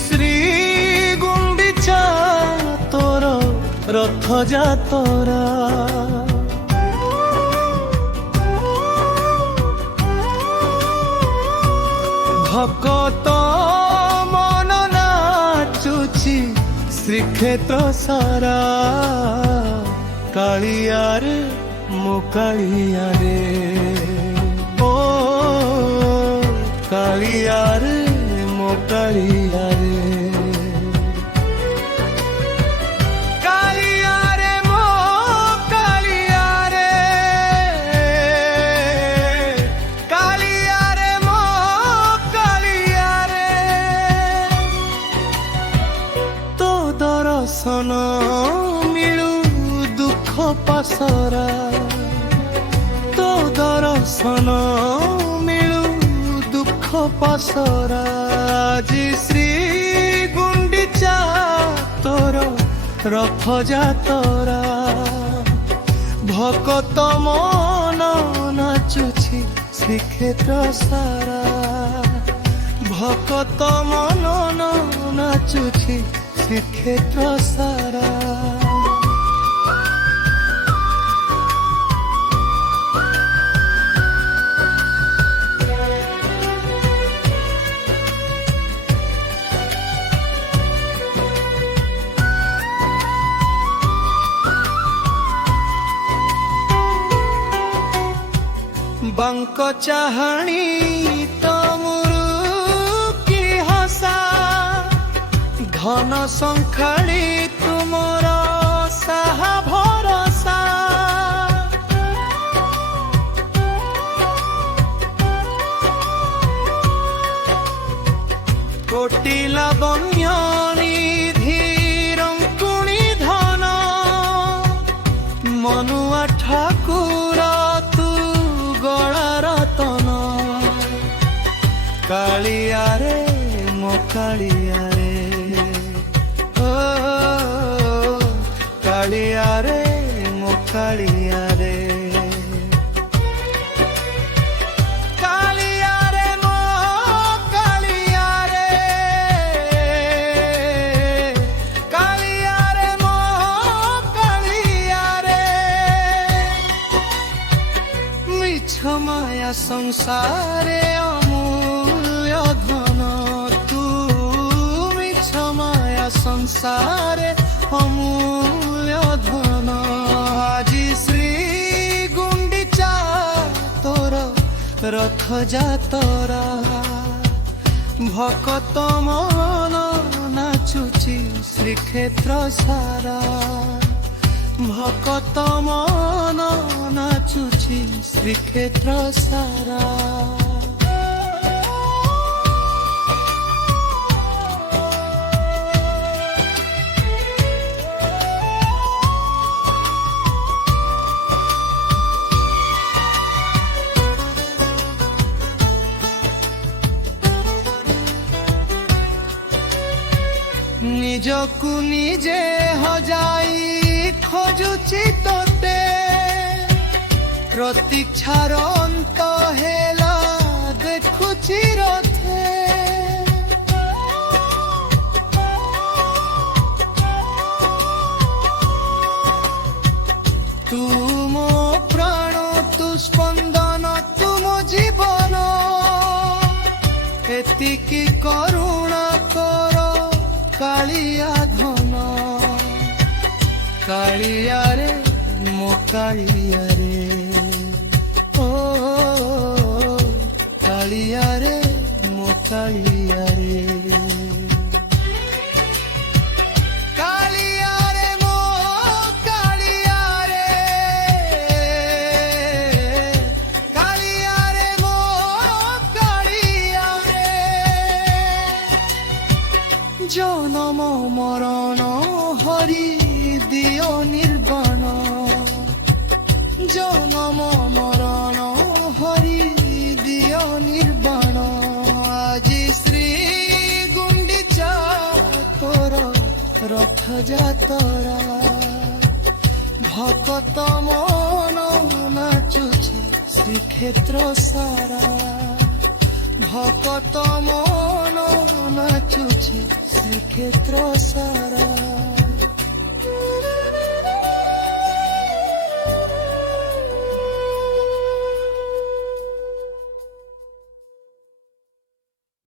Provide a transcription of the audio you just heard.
শ্রী গুଣ୍ଡিচা তোর রথযাত্রা ভকত মন নাচুছি শ্রীক্ষেত্র সারা কালিয়ারে মো কালিয়ারে ও কালিয়ারে মো কালিয়ারে কালিয়ারে মো কালিয়ারে কালিয়ারে মো কালিয়ারে তো দর্শন মিলু দুঃখ পাশরা তো দর্শন মিলু দুঃখ পাশরা আজি শ্রী গুଣ୍ଡিচা তোর রথযাত্রা ভকত মন নাচুছি শ্রীক্ষেত্র সারা ভকত মন নাচুছি শ্রীক্ষেত্র সারা বাঙ্ক চাহানি তমুরু কি হসা ঘন সংখাড়ি তুমর সাহা ভরসা কোটি লাবণ্য নিধি রঙ্কুণী ধন মনুয়া ঠাকুর রতন কালিয়ারে মো কালিয়ারে ও কালিয়ারে মো কালিয়ারে কালিয়ারে মো কালিয়ারে কালিয়ারে মো কালিয়ারে মিছ মায়া সংসারে অমূল্য ধন তু মিছ মায়া সংসারে অমূল্য ধন আজি শ্রী গুଣ୍ଡিচা তোর রথযাত্রা ভকত মন নাচুছি শ্রীক্ষেত্র সারা ভকত মন নাচুছি শ্রীক্ষেত্র সারা নিজকু নিজে হজাই খোঁজুছি তোতে প্রতীক্ষার অন্ত হেলা দেখুছি রথে তুম প্রাণ তু স্পন্দন তুম জীবন এতিকি করুণা কর কালিয়া ধন কালিয়ারে মো কালিয়ারে ও কালিয়ারে মো কালিয়ারে কালিয়ারে মো কালিয়ারে কালিয়ারে মো কালিয়ারে জনম মরণ হরি দিও নির্বাণ জনম মরণ হরি দিও নির্বাণ আজি শ্রী গুଣ୍ଡিচা তোর রথযাত্রা ভকত মন নাচুছি শ্রীক্ষেত্র সারা ভকত মন নাচুছি ଶ୍ରୀକ୍ଷେତ୍ର ସାରା